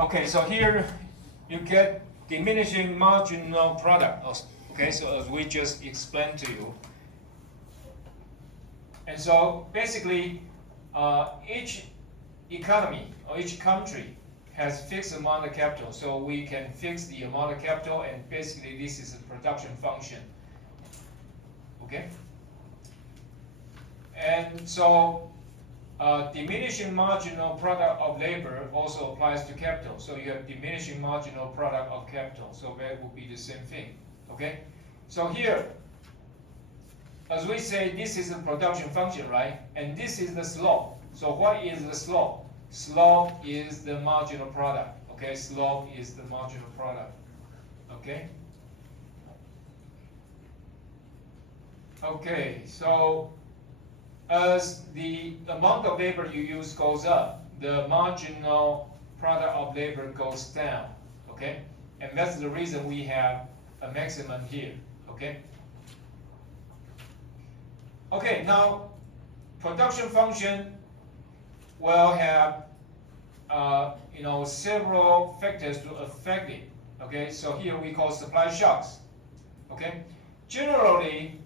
Okay, so here you get diminishing marginal product. Okay, so as we just explained to you. And so basically, each economy or each country has fixed amount of capital. So we can fix the amount of capital, and basically this is a production function. Okay? And so diminishing marginal product of labor also applies to capital. So you have diminishing marginal product of capital. So that will be the same thing. Okay? So here, as we say, this is a production function, right? And this is the slope. So what is the slope? Slope is the marginal product. Okay, slope is the marginal product. Okay? Okay, so as the amount of labor you use goes up, the marginal product of labor goes down. Okay? And that's the reason we have a maximum here. Okay? Okay, now production function will have several factors to affect it. Okay, so here we call supply shocks. Okay, generally,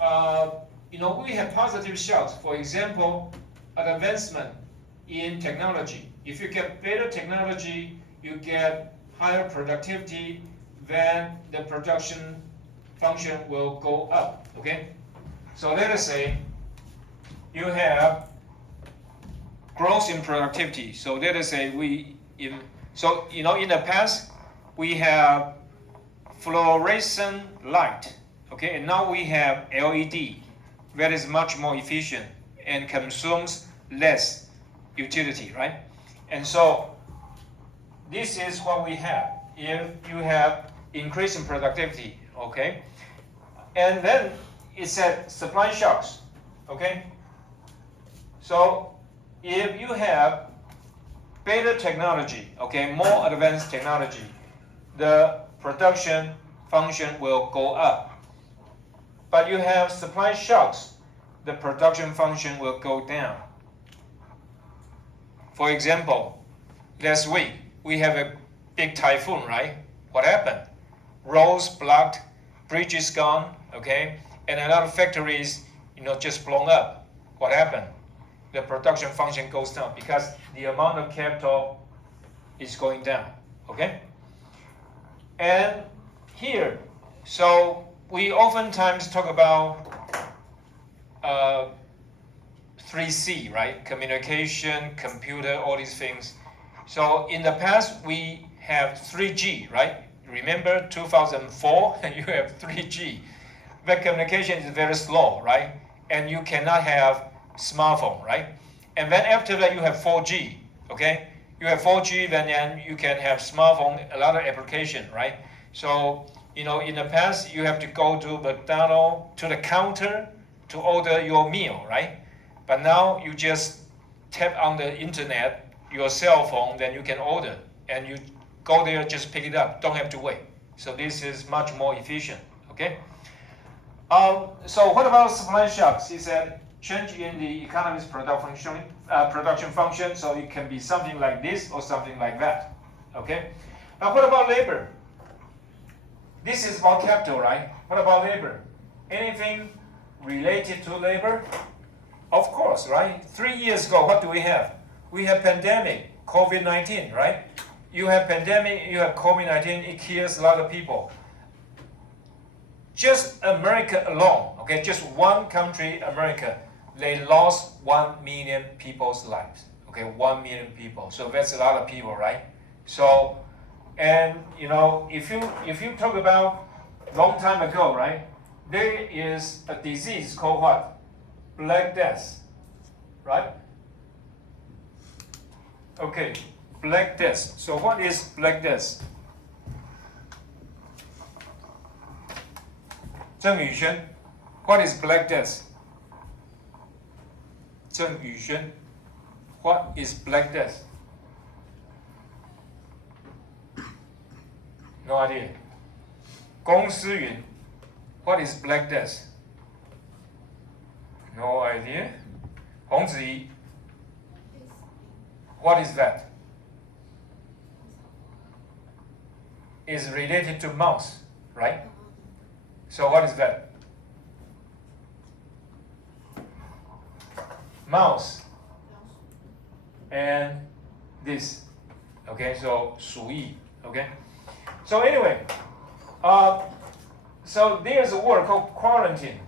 we have positive shocks. For example, an advancement in technology. If you get better technology, you get higher productivity, then the production function will go up. Okay. So let us say you have growth in productivity. So let us say in the past we have fluorescent light, okay, and now we have LED that is much more efficient and consumes less utility, right? And so this is what we have if you have increasing productivity, okay, and then it said supply shocks, okay? So if you have better technology, okay, more advanced technology, the production function will go up. But you have supply shocks, the production function will go down. For example, last week we have a big typhoon, right? What happened? Roads blocked, bridges gone, okay? And a lot of factories, just blown up. What happened? The production function goes down because the amount of capital is going down. Okay? And here, so we oftentimes talk about 3C, right? Communication, computer, all these things. So in the past, we have 3G, right? Remember 2004, you have 3G. But communication is very slow, right? And you cannot have smartphone, right? And then after that, you have 4G, okay? You have 4G, then you can have smartphone, a lot of application, right? So, in the past, you have to go to McDonald's, to the counter to order your meal, right? But now you just tap on the internet, your cell phone, then you can order. And you go there, just pick it up, don't have to wait. So this is much more efficient, okay? So what about supply shocks? He said change in the economy's production function, so it can be something like this or something like that. Okay? Now what about labor? This is about capital, right? What about labor? Anything related to labor? Of course, right? 3 years ago, what do we have? We have pandemic, COVID-19, right? You have pandemic, you have COVID-19, it kills a lot of people. Just America alone, okay, just one country, America, they lost 1 million people's lives, okay, 1 million people. So that's a lot of people, right? So, and if you talk about long time ago, right, there is a disease called what? Black Death, right? Okay, Black Death. So what is Black Death? 郑宇轩 What is Black Death? 郑宇轩 What is Black Death? No idea. 龚思云 What is Black Death? No idea. 洪子怡 What is that? is related to mouse, right? So what is that? Mouse and this, okay? So 鼠疫, okay? So anyway, so there's a word called quarantine,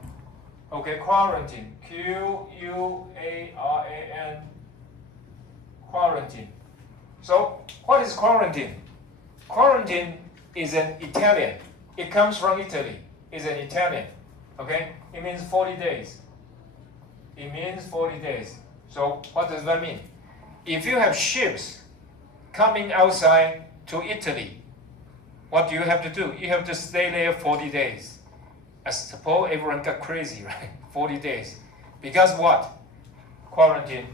okay? Quarantine, Q-U-A-R-A-N, quarantine. So what is quarantine? Quarantine is an Italian. It comes from Italy. It's an Italian. Okay? It means 40 days. It means 40 days. So what does that mean? If you have ships coming outside to Italy, what do you have to do? You have to stay there 40 days. I suppose everyone got crazy, right? 40 days. Because what? Quarantine.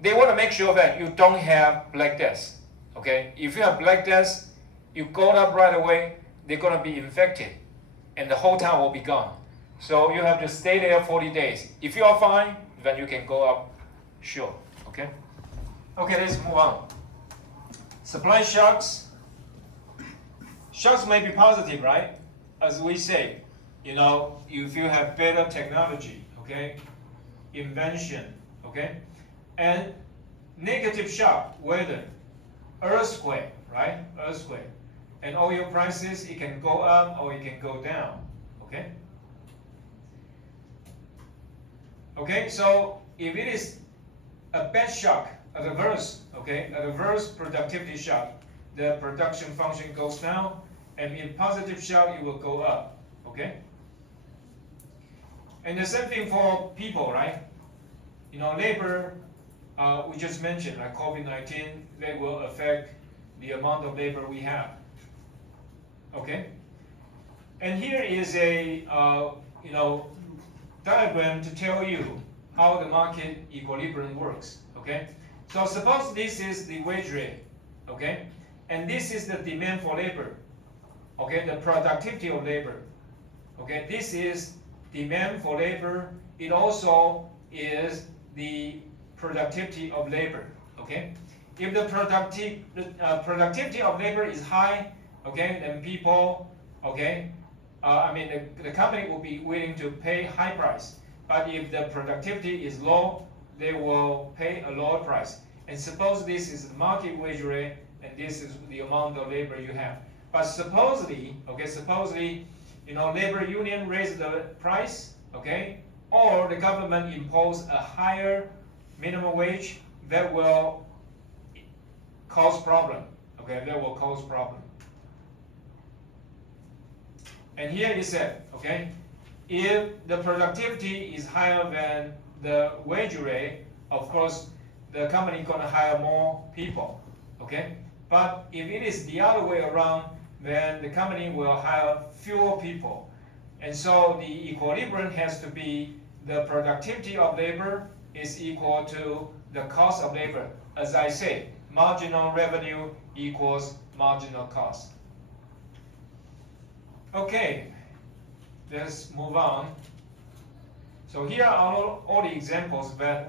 They want to make sure that you don't have Black Death. Okay? If you have Black Death, you go up right away, they're going to be infected, and the whole town will be gone. So you have to stay there 40 days. If you are fine, then you can go up. Sure. Okay? Okay, let's move on. Supply shocks. Shocks may be positive, right? As we say, you know, if you have better technology, okay, invention, okay, and negative shock, weather, earthquake, right? Earthquake. And oil prices, it can go up or it can go down, okay? Okay, so if it is a bad shock, adverse, okay, adverse productivity shock, the production function goes down, and in positive shock, it will go up, okay? And the same thing for people, right? You know, labor, we just mentioned, like COVID-19, they will affect the amount of labor we have. Okay, and here is a you know, diagram to tell you how the market equilibrium works. Okay, so suppose this is the wage rate. Okay, and this is the demand for labor. Okay, the productivity of labor. Okay, this is demand for labor. It also is the productivity of labor. Okay, if the productivity of labor is high, okay, then people, okay, the company will be willing to pay high price. But if the productivity is low, they will pay a lower price. And suppose this is the market wage rate, and this is the amount of labor you have. But supposedly, you know, labor union raise the price, okay, or the government impose a higher minimum wage, that will cause problem. Okay, that will cause problem. And here it said, okay, if the productivity is higher than the wage rate, of course, the company is going to hire more people, okay? But if it is the other way around, then the company will hire fewer people. And so the equilibrium has to be the productivity of labor is equal to the cost of labor. As I say, marginal revenue equals marginal cost. Okay, let's move on. So here are all the examples that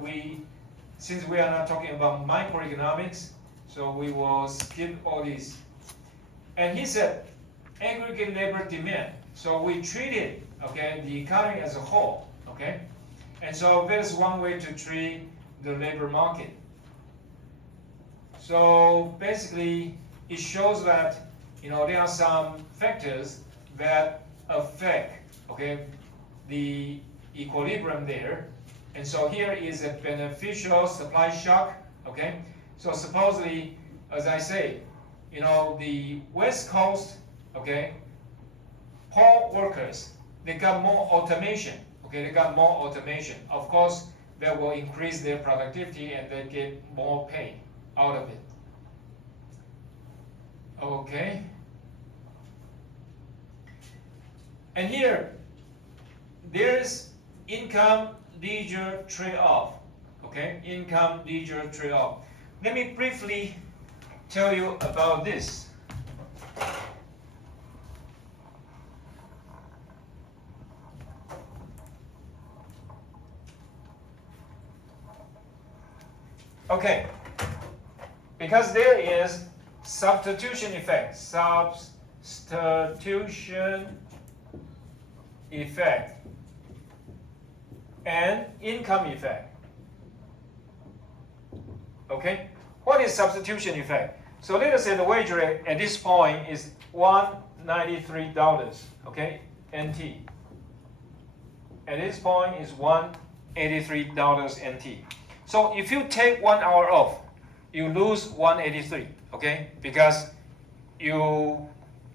since we are not talking about microeconomics, so we will skip all these. And he said, aggregate labor demand. So we treated, okay, the economy as a whole, okay? And so that is one way to treat the labor market. So basically, it shows that, you know, there are some factors that affect, okay, the equilibrium there. And so here is a beneficial supply shock, okay? So supposedly, as I say, you know, the West Coast, okay, poor workers, they got more automation, okay, they got more automation. Of course, that will increase their productivity and they get more pay out of it. Okay. And here, there's income leisure trade-off. Okay, income leisure trade-off. Let me briefly tell you about this. Okay, because there is substitution effect, substitution effect, and income effect. Okay, what is substitution effect? So let us say the wage rate at this point is $193, okay, NT. At this point is $183 NT. So if you take 1 hour off, you lose 183, okay? Because you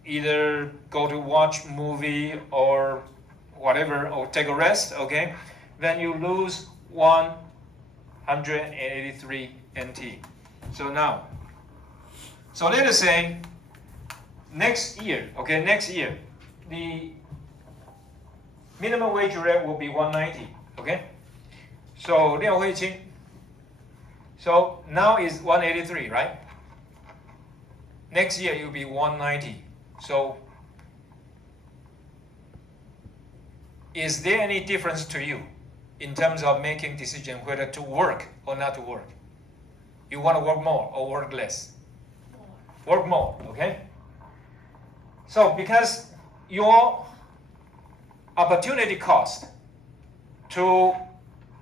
either go to watch movie or whatever, or take a rest, okay? Then you lose 183 NT. So now, so let us say next year, okay, next year, the minimum wage rate will be 190, okay? So Liao Huiqing, so now is 183, right? Next year it will be 190. So is there any difference to you in terms of making decision whether to work or not to work? You want to work more or work less? Work more, okay? So because your opportunity cost to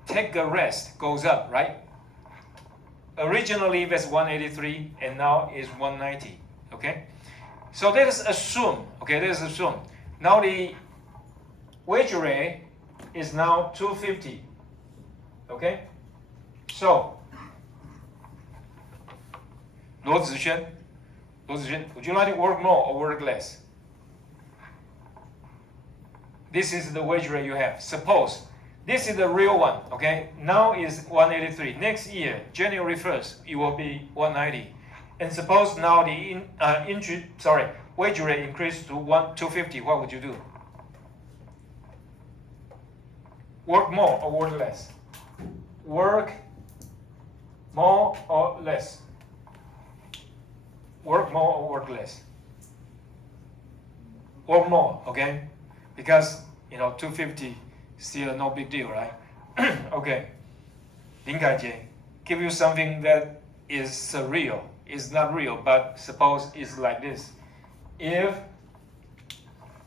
take a rest goes up, right? Originally it was 183 and now is 190, okay? So let us assume, okay, let us assume, now the wage rate is now 250, okay? So, Luo Zixuan, would you like to work more or work less? This is the wage rate you have. Suppose this is the real one, okay? Now is 183. Next year, January 1st, it will be 190. And suppose now the wage rate increased to 250. What would you do? Work more or work less? Work more or less? Work more or work less? Work more, okay? Because, 250 still no big deal, right? Okay. Lin Kaijie, give you something that is surreal. It's not real, but suppose it's like this. If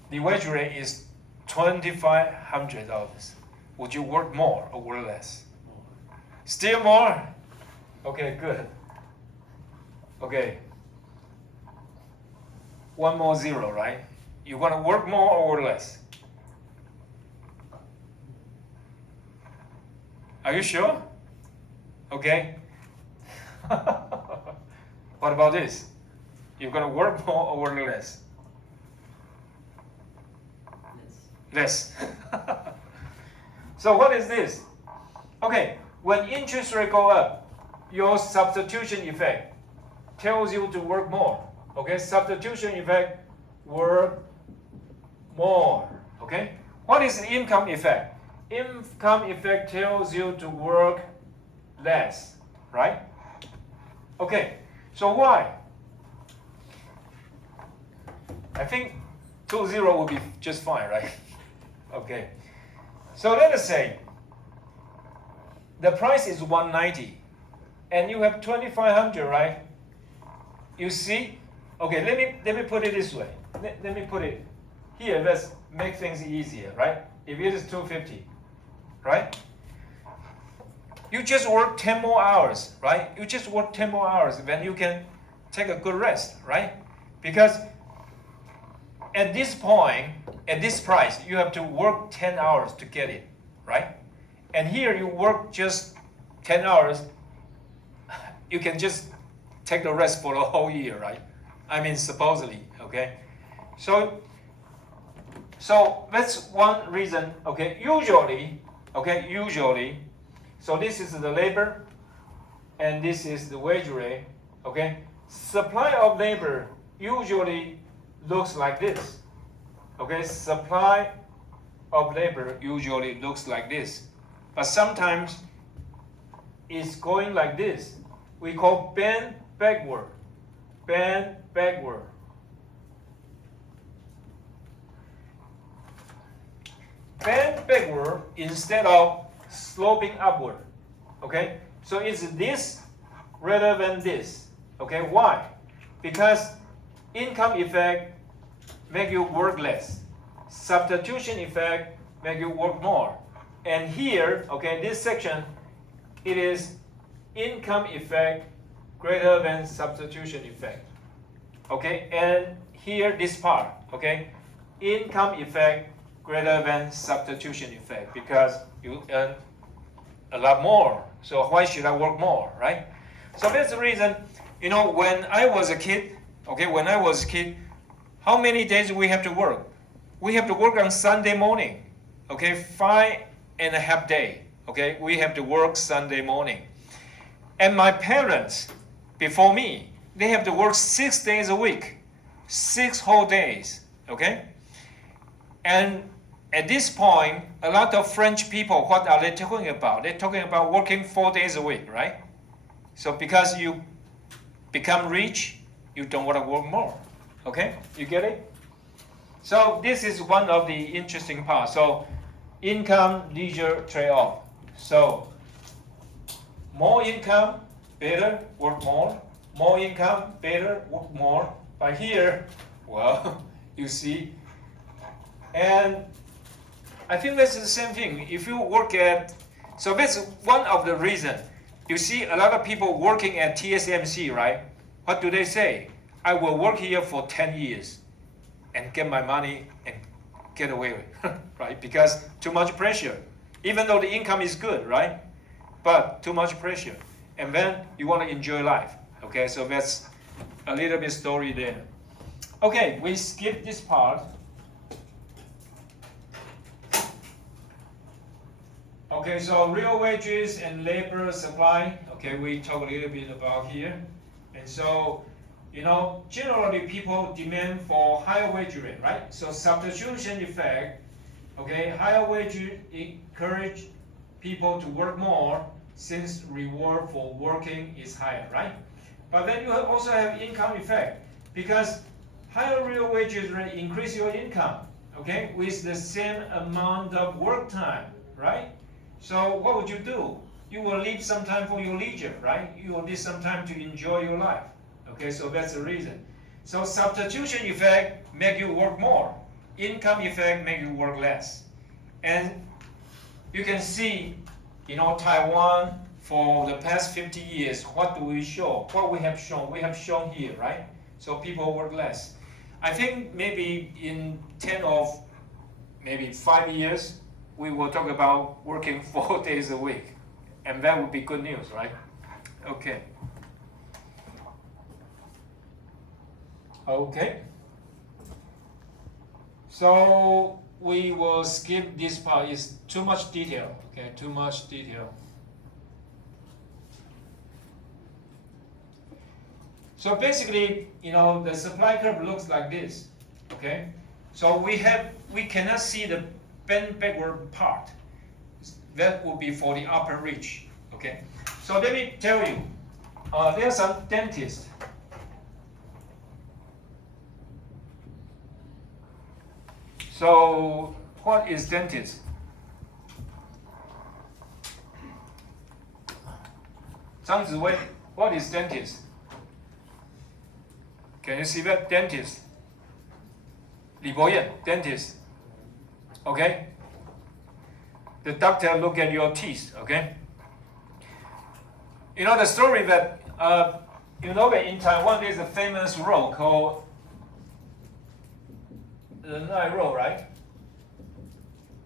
the wage rate is $2,500, would you work more or work less? Still more? Okay, good. Okay. One more zero, right? You want to work more or work less? Are you sure? Okay. What about this? You're going to work more or work less? Less. So what is this? Okay, when interest rate go up, your substitution effect tells you to work more. Okay, substitution effect, work more. Okay, what is the income effect? Income effect tells you to work less, right? Okay, so why? I think 20 will be just fine, right? Okay, so let us say the price is 190 and you have 2,500, right? You see? Okay, let me put it this way. Let me put it here. Let's make things easier, right? If it is 250, right? You just work 10 more hours, right? You just work 10 more hours, then you can take a good rest, right? Because at this point, at this price, you have to work 10 hours to get it, right? And here you work just 10 hours, you can just take the rest for the whole year, right? I mean, supposedly, okay? So that's one reason, okay? Usually, so this is the labor, and this is the wage rate, okay? Supply of labor usually looks like this, okay? Supply of labor usually looks like this, but sometimes it's going like this. We call bend backward, bend backward. Bend backward instead of sloping upward, okay? So it's this rather than this, okay? Why? because income effect make you work less. Substitution effect make you work more. And here, okay, this section, it is income effect greater than substitution effect. Okay, and here this part, okay, income effect greater than substitution effect because you earn a lot more. So why should I work more, right? So that's the reason, you know, when I was a kid, okay, when I was a kid, how many days we have to work? We have to work on Sunday morning, okay, 5.5 days, okay, we have to work Sunday morning. And my parents, before me, they have to work 6 days a week, 6 whole days, okay? And at this point, a lot of French people, what are they talking about? They're talking about working 4 days a week, right? So because you become rich, you don't want to work more, okay? You get it? So this is one of the interesting parts. So income, leisure trade-off. So more income, better, work more. More income, better, work more. But here, well, you see, and I think that's the same thing. If you work at, so that's one of the reasons. You see a lot of people working at TSMC, right? What do they say? I will work here for 10 years and get my money and get away with it, right? Because too much pressure. Even though the income is good, right? But too much pressure. And then you want to enjoy life. Okay, so that's a little bit story there. Okay, we skip this part. Okay, so real wages and labor supply. Okay, we talk a little bit about here. And so, you know, generally people demand for higher wage rate, right? So substitution effect, okay, higher wages encourage people to work more since reward for working is higher, right? But then you also have income effect because higher real wages rate increase your income, okay, with the same amount of work time, right? So what would you do? You will leave some time for your leisure, right? You will need some time to enjoy your life. Okay, so that's the reason. So substitution effect make you work more. Income effect make you work less. And you can see, you know, Taiwan for the past 50 years, what do we show? What we have shown? We have shown here, right? So people work less. I think maybe in 10 or maybe 5 years, we will talk about working 4 days a week. And that would be good news, right? Okay. Okay. So we will skip this part. It's too much detail. Okay, too much detail. So basically, you know, the supply curve looks like this. Okay. So we cannot see the bend backward part. That would be for the upper reach. Okay. So let me tell you, there are some dentists. So what is dentist? Zhang Ziwei, what is dentist? Can you see that? Dentist. Li Boyan, dentist. Okay? The doctor look at your teeth, okay? You know the story that, you know that in Taiwan there's a famous road called Renwai Road, right?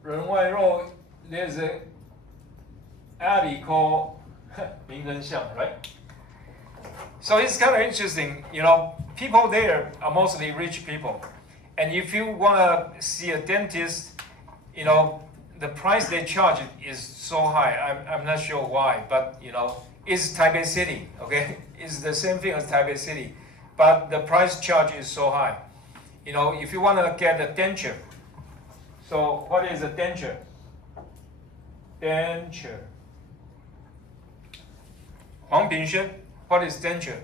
Renwai Road, there's a alley called Mingrenxiang, right? So it's kind of interesting, you know, people there are mostly rich people. And if you want to see a dentist, you know, the price they charge is so high. I'm not sure why, but, you know, it's Taipei City, okay? It's the same thing as Taipei City, but the price charge is so high. You know, if you want to get a denture, so what is a denture? Denture. Wang Pingshen, what is denture?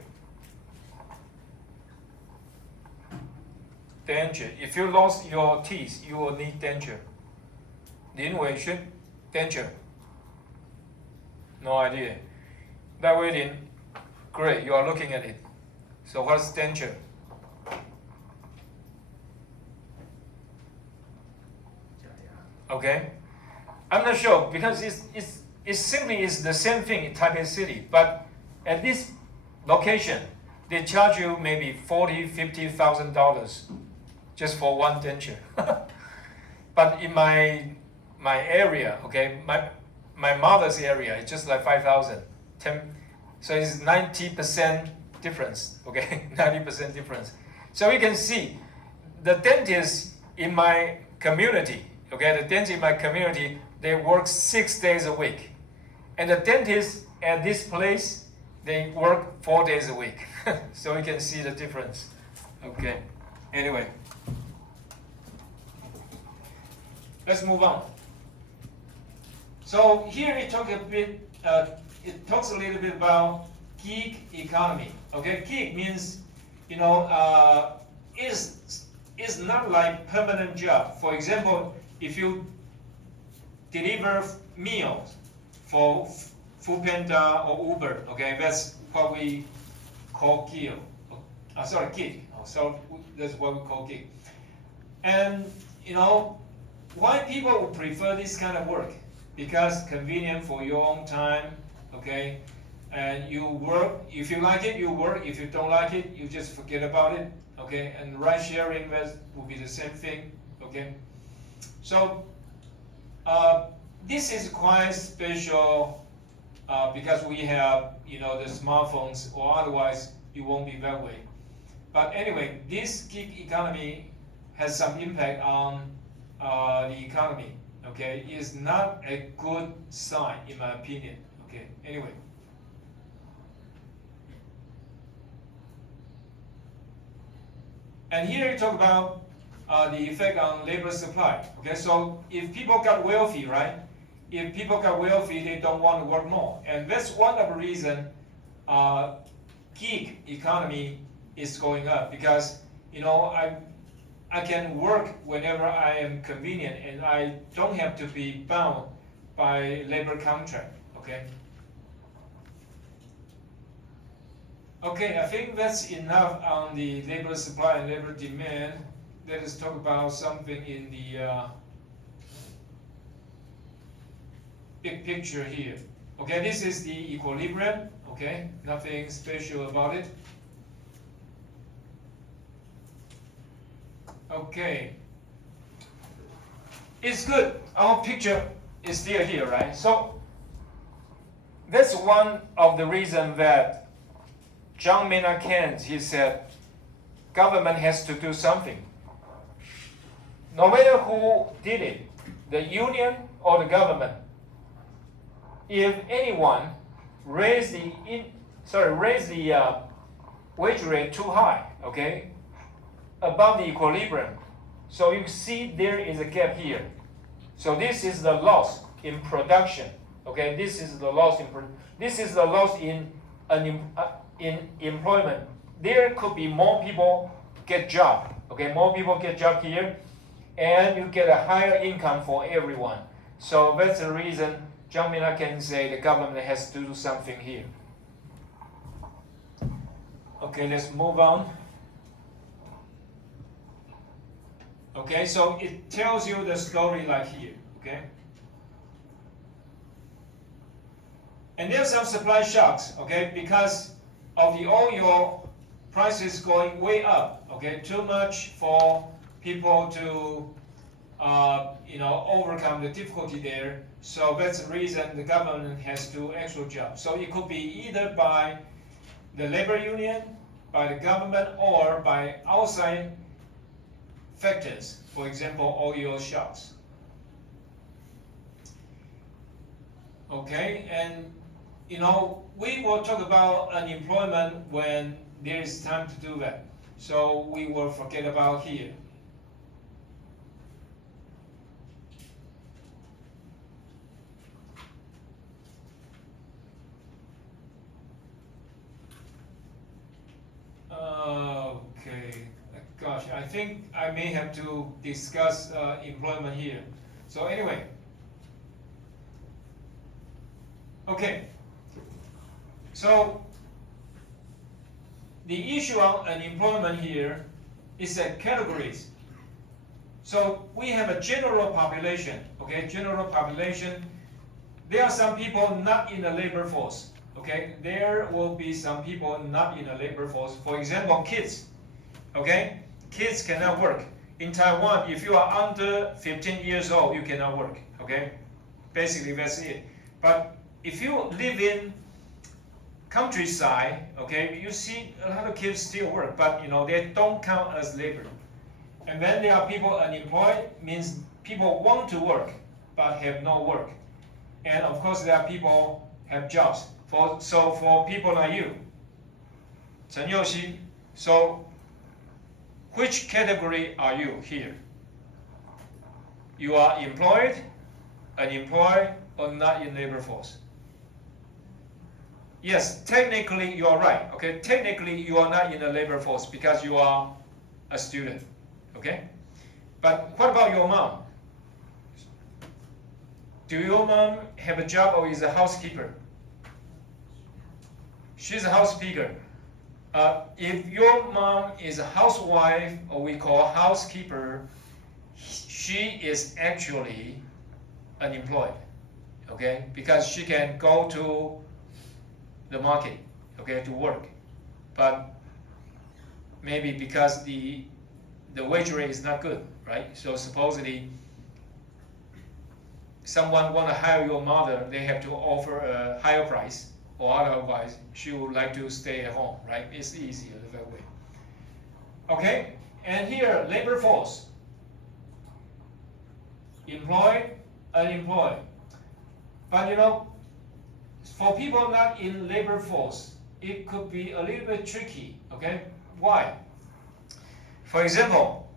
Denture. If you lost your teeth, you will need denture. Lin Weixun, denture. No idea. That way, Lin, great, you are looking at it. So what's denture? Okay, I'm not sure because it simply is the same thing in Taipei City, but at this location, they charge you maybe $40,000-$50,000 just for one denture. But in my area, okay, my mother's area, it's just like 5,000, 10, so it's 90% difference, okay, 90% difference. So you can see the dentists in my community, okay, the dentists in my community, they work 6 days a week, and the dentists at this place, they work 4 days a week. So you can see the difference. Okay, anyway. Let's move on. So here it talks a little bit about gig economy. Okay, gig means, is not like permanent job. For example, if you deliver meals for Foodpanda or Uber, okay, that's what we call gig. Gig. So that's what we call gig. And why people would prefer this kind of work? Because convenient for your own time, okay? And you work, if you like it, you work. If you don't like it, you just forget about it, okay? And ride sharing will be the same thing, okay? So this is quite special because we have, the smartphones, or otherwise you won't be that way. But anyway, this gig economy has some impact on the economy, okay, is not a good sign in my opinion, okay, anyway. And here you talk about the effect on labor supply, okay, so if people got wealthy, right, if people got wealthy, they don't want to work more, and that's one of the reasons gig economy is going up, because, I can work whenever I am convenient, and I don't have to be bound by labor contract, okay? Okay, I think that's enough on the labor supply and labor demand. Let us talk about something in the big picture here. Okay, this is the equilibrium, okay? Nothing special about it. Okay, it's good. Our picture is still here, right? So that's one of the reasons that John Maynard Keynes, he said, government has to do something. No matter who did it, the union or the government, if anyone raise the wage rate too high, okay, above the equilibrium, so you see there is a gap here. So this is the loss in production. Okay, this is the loss in employment. There could be more people get job. Okay, more people get job here, and you get a higher income for everyone. So that's the reason John Maynard can say the government has to do something here. Okay, let's move on. Okay, so it tells you the story like here, okay? And there's some supply shocks, okay, because of the oil prices going way up, okay, too much for people to, overcome the difficulty there. So that's the reason the government has to do extra job. So it could be either by the labor union, by the government, or by outside factors, for example, oil shocks. Okay, and we will talk about unemployment when there is time to do that. So we will forget about here. Okay. Gosh, I think I may have to discuss employment here. So anyway, okay. So the issue on unemployment here is that categories. So we have a general population, okay, general population. There are some people not in the labor force, okay? There will be some people not in the labor force. For example, kids, okay? Kids cannot work. In Taiwan, if you are under 15 years old, you cannot work, okay? Basically, that's it. But if you live in countryside, okay, you see a lot of kids still work, but you know, they don't count as labor. And then there are people unemployed, means people want to work, but have no work. And of course, there are people have jobs. So for people like you, Chen Youxi, so which category are you here? You are employed, unemployed, or not in labor force? Yes, technically you are right. Okay, technically you are not in the labor force because you are a student. Okay, but what about your mom? Do your mom have a job or is a housekeeper? She's a housekeeper. If your mom is a housewife, or we call housekeeper, she is actually unemployed, okay? Because she can go to the market, okay, to work, but maybe because the wage rate is not good, right? So supposedly, someone want to hire your mother, they have to offer a higher price, or otherwise she would like to stay at home, right? It's easier that way. Okay, and here labor force, employed, unemployed. But you know, for people not in labor force, it could be a little bit tricky. Okay, why? For example,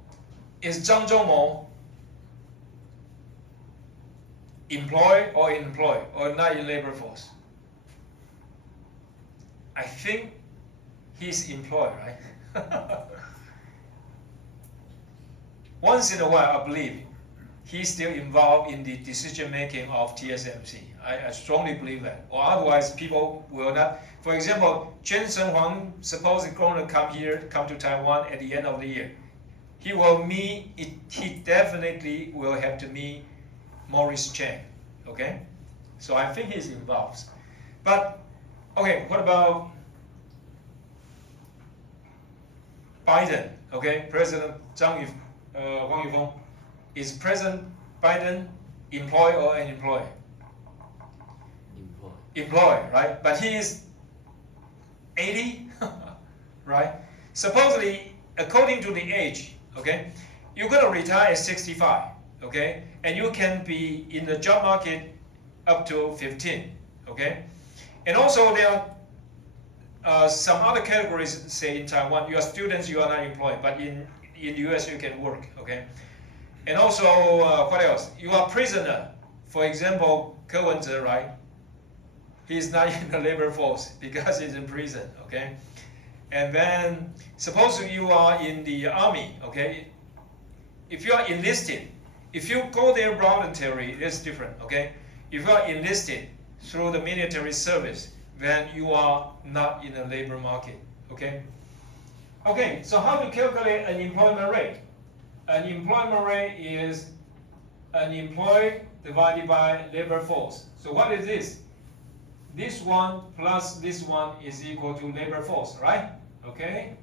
is Zhang Zhongmo employed or unemployed or not in labor force? I think he's employed, right? Once in a while, I believe he's still involved in the decision making of TSMC. I strongly believe that. Or otherwise, people will not. For example, Jensen Huang supposedly going to come to Taiwan at the end of the year. He will meet. He definitely will have to meet Maurice Chang. Okay, so I think he's involved. But okay, what about Biden? Okay, President Wang Yufeng. Is President Biden employed or unemployed? Employed. Employed, right? But he is 80, right? Supposedly, according to the age, okay, you're going to retire at 65, okay? And you can be in the job market up to 15, okay? And also there are some other categories, say in Taiwan, you are students, you are not employed, but in the US you can work, okay? And also, what else? You are prisoner. For example, Ke Wen-je, right? He's not in the labor force because he's in prison, okay? And then, suppose you are in the army, okay? If you are enlisted, if you go there voluntarily, it's different, okay? If you are enlisted through the military service, then you are not in the labor market, okay? Okay, so how to calculate unemployment rate? Unemployment rate is unemployed divided by labor force. So what is this? This one plus this one is equal to labor force, right? Okay.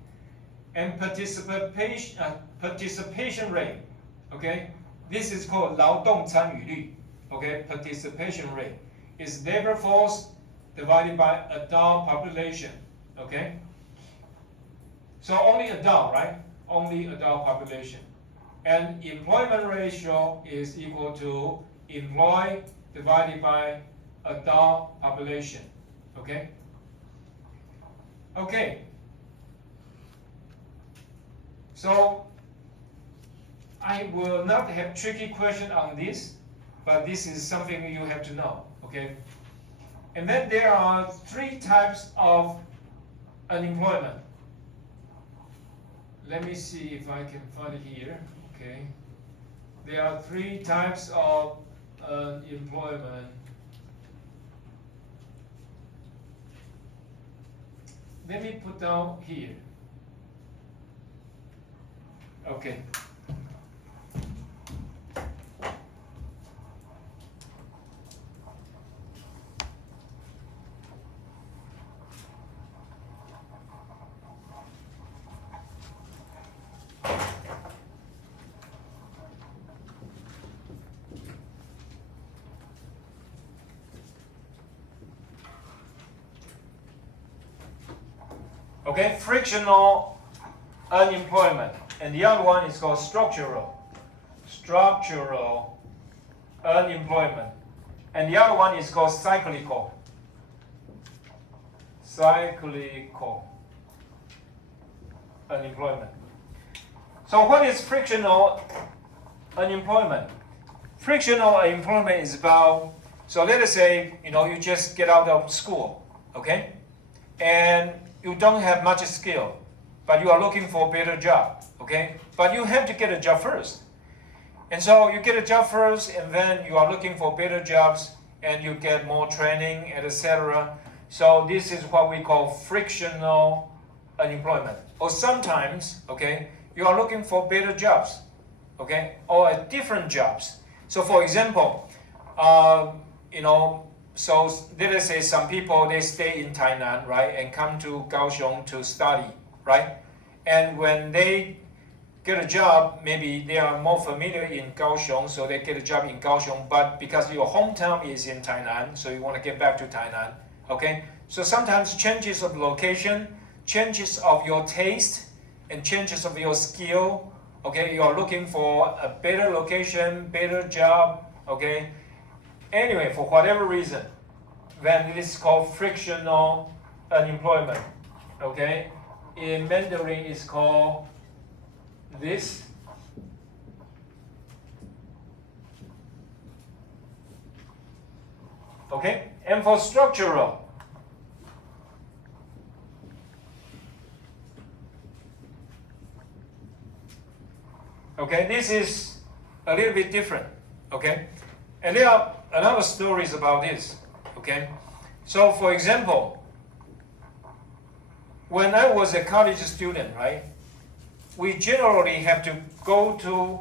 And participation rate, okay? This is called 劳动参与率, okay? Participation rate is labor force divided by adult population, okay? So only adult, right? Only adult population. And employment ratio is equal to employed divided by adult population. Okay? Okay. So I will not have tricky question on this, but this is something you have to know. Okay? And then there are 3 types of unemployment. Let me see if I can find it here. Okay. There are 3 types of employment. let me put down here. Okay. Okay, frictional unemployment. And the other one is called structural unemployment. And the other one is called cyclical unemployment. So what is frictional unemployment? Frictional unemployment is about, so let us say, you just get out of school, okay? And you don't have much skill, but you are looking for a better job, okay? But you have to get a job first. And so you get a job first, and then you are looking for better jobs, and you get more training, etc. So this is what we call frictional unemployment. Or sometimes, okay, you are looking for better jobs, okay, or different jobs. So for example, so let us say some people, they stay in Tainan, right, and come to Kaohsiung to study, right? And when they get a job, maybe they are more familiar in Kaohsiung, so they get a job in Kaohsiung, but because your hometown is in Tainan, so you want to get back to Tainan, okay? So sometimes changes of location, changes of your taste, and changes of your skill, okay? You are looking for a better location, better job, okay? Anyway, for whatever reason, then it is called frictional unemployment, okay? In Mandarin, it's called this. Okay, and for structural, okay, this is a little bit different, okay? And there are a lot of stories about this, okay? So for example, when I was a college student, right, we generally have to go to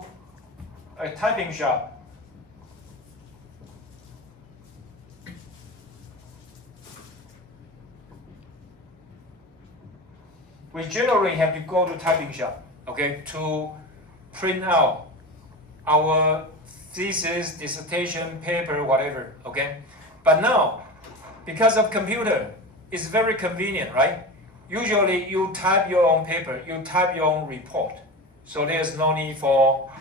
a typing shop. We generally have to go to typing shop, okay, to print out our thesis, dissertation, paper, whatever, okay? But now, because of computer, it's very convenient, right? Usually you type your own paper, you type your own report. So there's no need for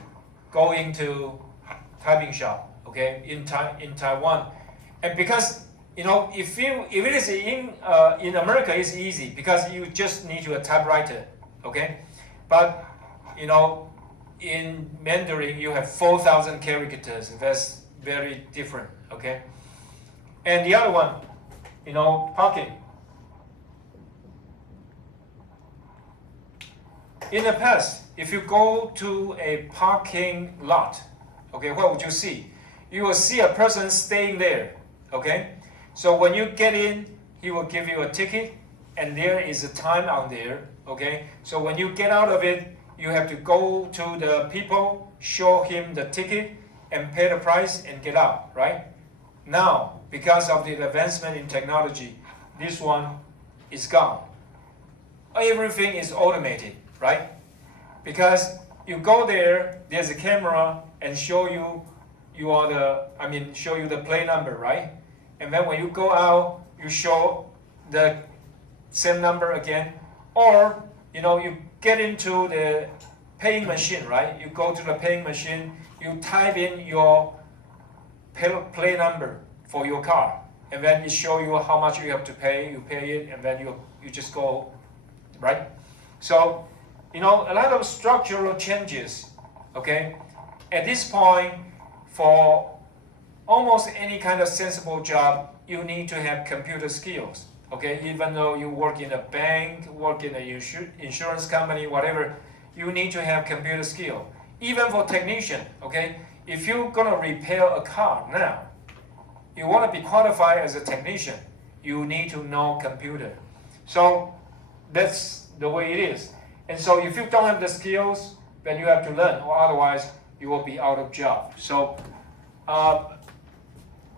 going to typing shop, okay, in Taiwan. And because, if it is in America, it's easy because you just need a typewriter, okay? But, in Mandarin, you have 4,000 characters. That's very different, okay? And the other one, parking. In the past, if you go to a parking lot, okay, what would you see? You will see a person staying there, okay? So when you get in, he will give you a ticket, and there is a time on there, okay? So when you get out of it, you have to go to the people, show him the ticket, and pay the price and get out, right? Now, because of the advancement in technology, this one is gone. Everything is automated, right? Because you go there, there's a camera and show you the plate number, right? And then when you go out, you show the same number again, or you get into the paying machine, right? You go to the paying machine, you type in your plate number for your car, and then it show you how much you have to pay. You pay it, and then you just go, right? So, a lot of structural changes, okay? At this point, for almost any kind of sensible job, you need to have computer skills, okay? Even though you work in a bank, work in an insurance company, whatever, you need to have computer skill. Even for technician, okay? If you're gonna repair a car now, you wanna be qualified as a technician, you need to know computer. So that's the way it is. And so if you don't have the skills, then you have to learn, or otherwise you will be out of job. So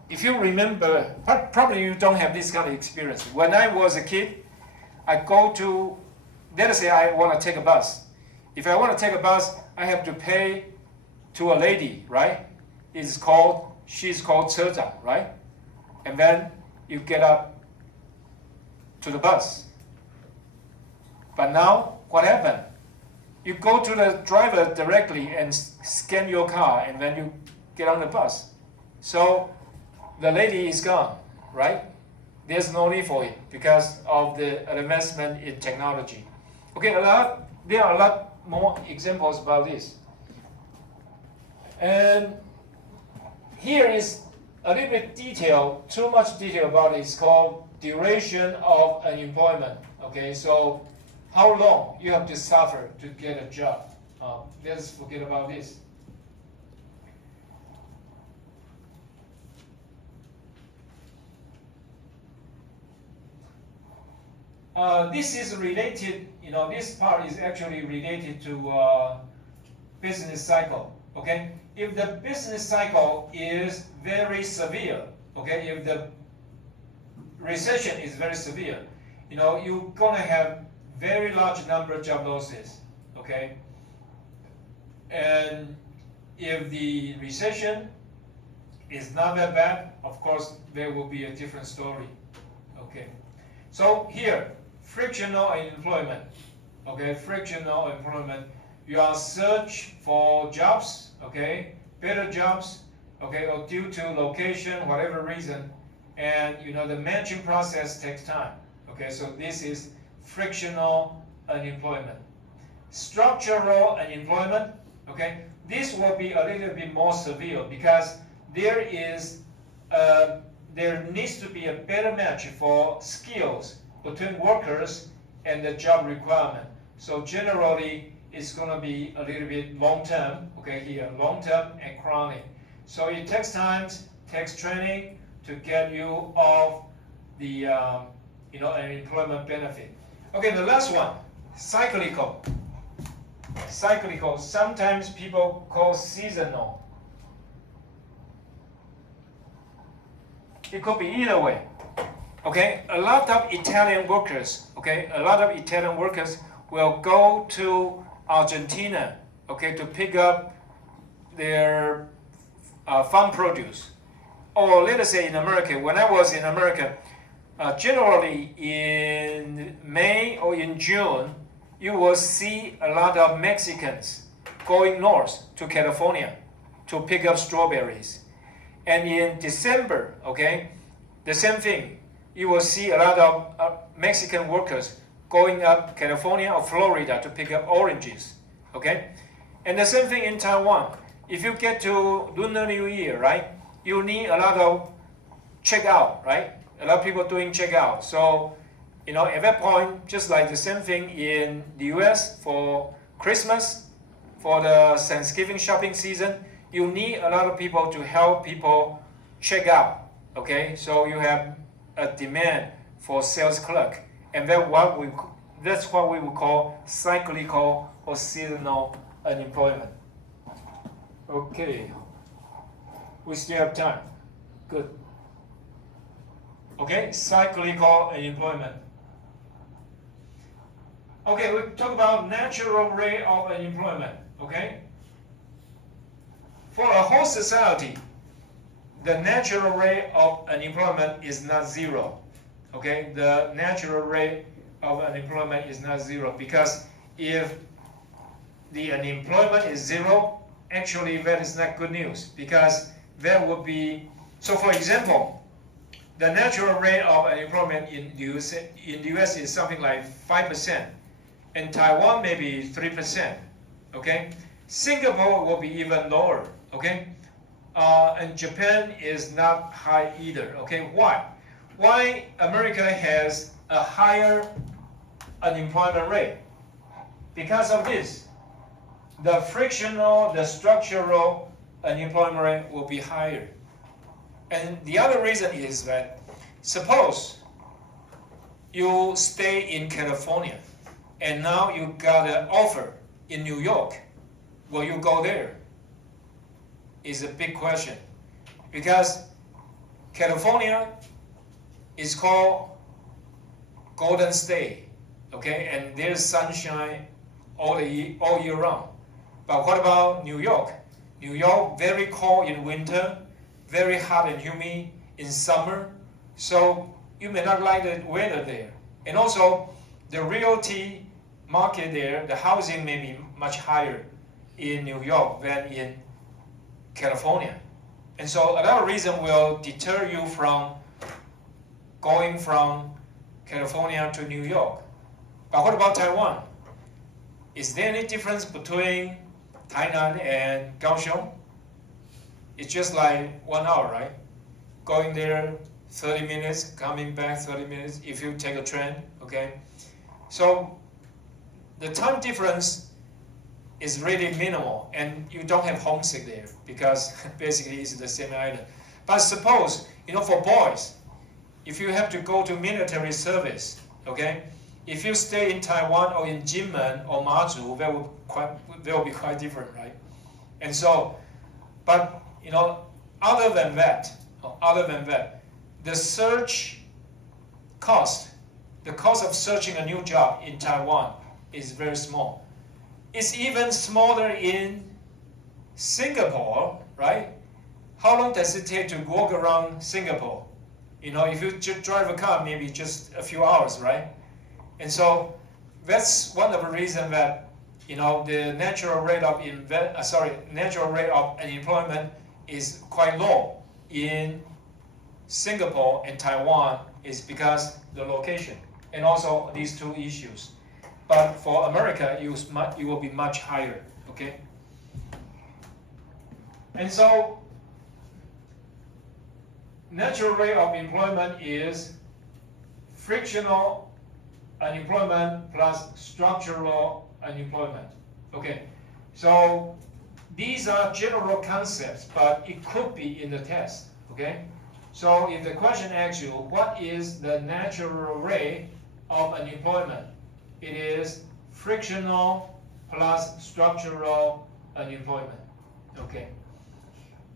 if you remember, probably you don't have this kind of experience. When I was a kid, I go to, let us say I want to take a bus. If I want to take a bus, I have to pay to a lady, right? She's called 车长, right? And then you get up to the bus. But now, what happened? You go to the driver directly and scan your car, and then you get on the bus. So the lady is gone, right? There's no need for it because of the advancement in technology. Okay, there are a lot more examples about this. And here is a little bit detail, too much detail about it. It's called duration of unemployment. Okay, so how long you have to suffer to get a job. Let's forget about this. This is related, this part is actually related to business cycle, okay? If the business cycle is very severe, okay, if the recession is very severe, you're gonna have very large number of job losses, okay? And if the recession is not that bad, of course, there will be a different story, okay? So here, frictional employment, okay, frictional employment, you are search for jobs, okay, better jobs, okay, or due to location, whatever reason, and the matching process takes time, okay, so this is frictional unemployment. Structural unemployment, okay, this will be a little bit more severe because there needs to be a better match for skills between workers and the job requirement. So generally, it's going to be a little bit long-term, okay, here, long-term and chronic. So it takes time, takes training to get you off the, unemployment benefit. Okay, the last one, cyclical. Cyclical, sometimes people call seasonal. It could be either way. Okay, a lot of Italian workers, will go to Argentina, okay, to pick up their farm produce. Or let us say in America, when I was in America, generally in May or in June, you will see a lot of Mexicans going north to California to pick up strawberries. And in December, okay, the same thing. You will see a lot of Mexican workers going up California or Florida to pick up oranges, okay? And the same thing in Taiwan. If you get to Lunar New Year, right, you need a lot of checkout, right? A lot of people doing checkout. So, at that point, just like the same thing in the US for Christmas, for the Thanksgiving shopping season, you need a lot of people to help people check out, okay? So you have a demand for sales clerk. And that's what we would call cyclical or seasonal unemployment. Okay, we still have time. Good. Okay, cyclical unemployment. Okay, we talk about natural rate of unemployment. Okay, for a whole society, the natural rate of unemployment is not zero. Okay, the natural rate of unemployment is not zero because if the unemployment is zero, actually that is not good news because that would be, so for example, the natural rate of unemployment in the US is something like 5%, in Taiwan maybe 3%, okay? Singapore will be even lower, okay? And Japan is not high either, okay? Why? Why America has a higher unemployment rate? Because of this. The frictional, the structural unemployment rate will be higher. And the other reason is that suppose you stay in California, and now you got an offer in New York. Will you go there? Is a big question, because California is called Golden State, okay, and there's sunshine all year round. But what about New York? New York very cold in winter, very hot and humid in summer, so you may not like the weather there. And also, the realty market there, the housing may be much higher in New York than in California. And so another reason will deter you from going from California to New York. But what about Taiwan? Is there any difference between Tainan and Kaohsiung? It's just like 1 hour, right? Going there 30 minutes, coming back 30 minutes if you take a train, okay? So the time difference is really minimal, and you don't have homesick there because basically it's the same island. But suppose, for boys, if you have to go to military service, okay, if you stay in Taiwan or in Jinmen or Mazu, that will be quite different, right? And so, but other than that, the search cost, the cost of searching a new job in Taiwan is very small. It's even smaller in Singapore, right? How long does it take to walk around Singapore? If you just drive a car, maybe just a few hours, right? And so that's one of the reasons that the natural rate of unemployment is quite low in Singapore and Taiwan, is because the location and also these two issues. But for America, it will be much higher, okay? And so natural rate of employment is frictional unemployment plus structural unemployment, okay? So these are general concepts, but it could be in the test, okay? So if the question asks you, what is the natural rate of unemployment? It is frictional plus structural unemployment, okay?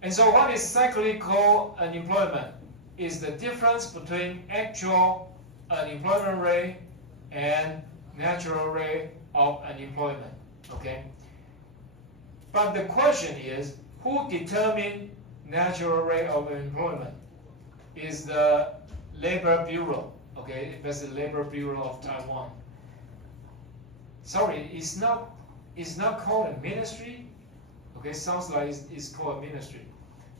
And so what is cyclical unemployment? Is the difference between actual unemployment rate and natural rate of unemployment, okay? But the question is, who determines natural rate of unemployment? Is the Labor Bureau, okay? That's the Labor Bureau of Taiwan. Sorry, it's not called a ministry, okay? Sounds like it's called a ministry.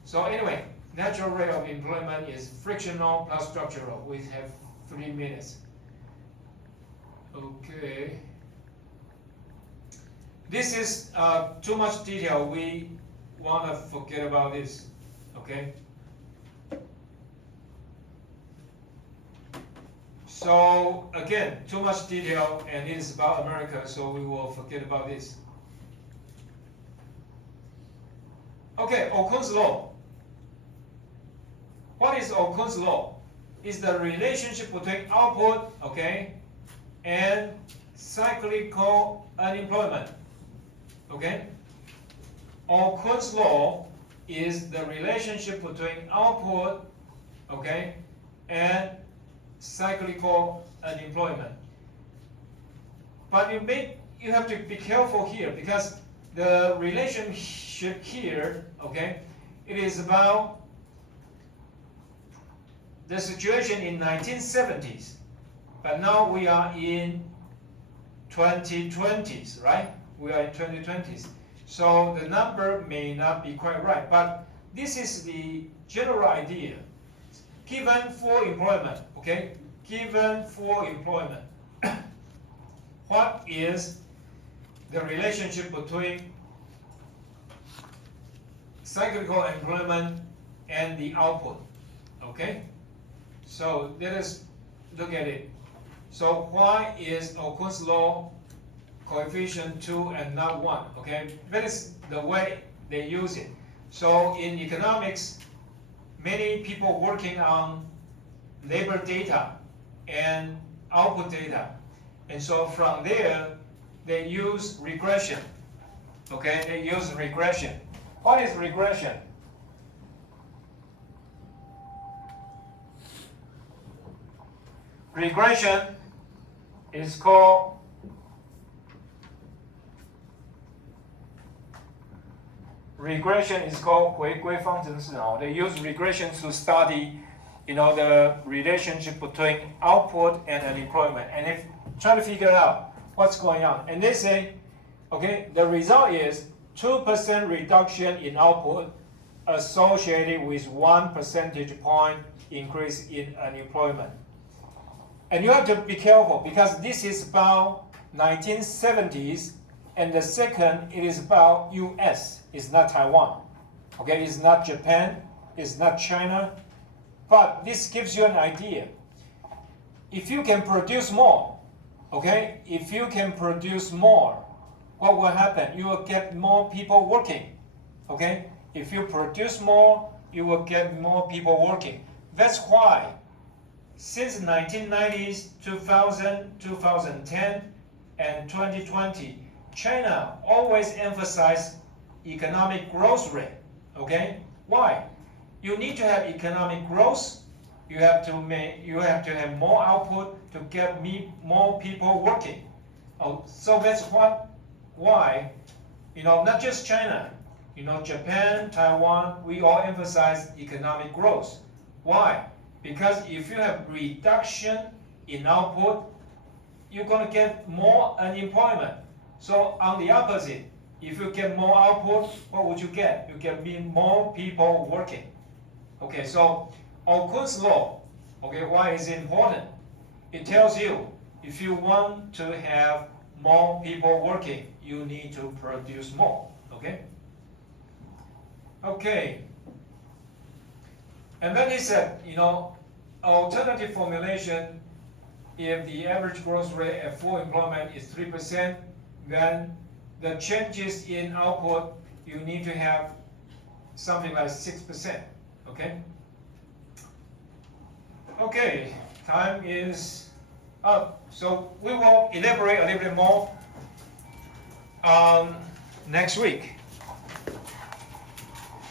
So anyway, natural rate of employment is frictional plus structural. We have 3 minutes. Okay. This is too much detail. We want to forget about this, okay? So again, too much detail, and it is about America, so we will forget about this. Okay, Okun's law. What is Okun's law? It's the relationship between output, okay, and cyclical unemployment, okay? Okun's law is the relationship between output, okay, and cyclical unemployment. But you have to be careful here, because the relationship here, okay, it is about the situation in 1970s, but now we are in 2020s, right? We are in 2020s. So the number may not be quite right, but this is the general idea. Given full employment, okay? Given full employment, what is the relationship between cyclical employment and the output, okay? So let us look at it. So why is Okun's law coefficient 2 and not 1, okay? That is the way they use it. So in economics, many people working on labor data and output data. And so from there, they use regression. Okay, they use regression. What is regression? Regression is called回归方程式. They use regression to study, the relationship between output and unemployment, and if try to figure out what's going on. And they say, okay, the result is 2% reduction in output associated with 1 percentage point increase in unemployment. And you have to be careful because this is about 1970s, and the second, it is about US. It's not Taiwan. Okay, it's not Japan, it's not China, but this gives you an idea. If you can produce more, okay, if you can produce more, what will happen? You will get more people working. Okay, if you produce more, you will get more people working. That's why since 1990s, 2000, 2010, and 2020, China always emphasized economic growth rate. Okay, why? You need to have economic growth. You have to have more output to get more people working. So that's why, not just China, Japan, Taiwan, we all emphasize economic growth. Why? Because if you have reduction in output, you're going to get more unemployment. So on the opposite, if you get more output, what would you get? You get more people working. Okay, so A-YDY-NKUST law, okay, why is it important? It tells you if you want to have more people working, you need to produce more. Okay? Okay. And then he said, alternative formulation, if the average growth rate at full employment is 3%, then the changes in output, you need to have something like 6%. Okay? Okay, time is up. So we will elaborate a little bit more next week.